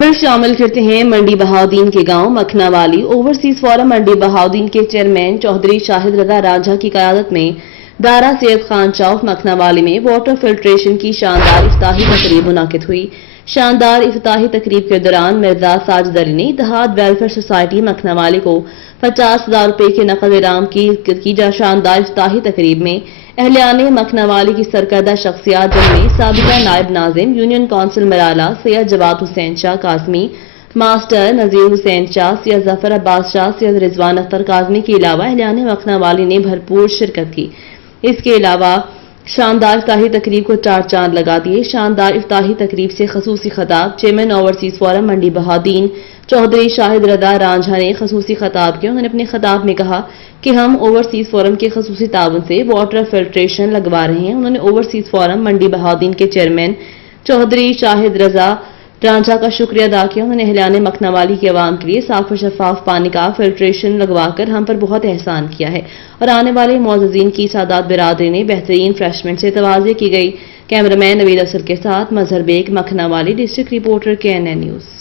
में शामिल करते हैं मंडी बहाउद्दीन के गांव मखनावाली। ओवरसीज फोरम मंडी बहाउद्दीन के चेयरमैन चौधरी शाहिद रजा रांझा की क़यादत में दारा सैयद खान चौक मखनावाली में वाटर फिल्ट्रेशन की शानदार इफ्ताही तकरीब मुनाकिद हुई। शानदार इफ्ताही तकरीब के दौरान मिर्जा साजिद अली ने इत्तेहाद वेलफेयर सोसाइटी मखनावाली को 50,000 रुपए के नकद इनाम की शानदार इफ्ताही तकरीब में अहलियाने मखनावाली की सरकर्दा शख्सियात जिनमें साबिका नायब नाजिम union council Marala Syed Jawad Hussain Shah Kazmi, master Nazir Hussain Shah, Syed Zafar Abbas Shah, Syed Rizwan Akhtar Kazmi के अलावा अहलियाने मखनावाली ने भरपूर शिरकत की। इसके अलावा शानदार इफ्ताही तकरीब को चार चांद लगा दिए। शानदार इफ्ताही तकरीब से खसूसी खिताब चेयरमैन ओवरसीज फोरम मंडी बहाउद्दीन चौधरी शाहिद रजा रांझा ने खसूसी खिताब किया। उन्होंने अपने खिताब में कहा कि हम ओवरसीज फोरम के खसूसी ताउन से वाटर फिल्ट्रेशन लगवा रहे हैं। उन्होंने ओवरसीज फोरम मंडी बहाउद्दीन के चेयरमैन चौधरी शाहिद रजा रांझा का शुक्रिया अदा किया। उन्होंने अहलियाने मखनावाली के अवाम के लिए साफ और शफाफ पानी का फिल्ट्रेशन लगवाकर हम पर बहुत एहसान किया है और आने वाले मोअज़्ज़िज़ीन की सादात बिरादरी ने बेहतरीन रिफ्रेशमेंट से तवाज़े की गई। कैमरामैन नवीद असर के साथ Mazhar Baig, Makhanawali, district reporter KNN news.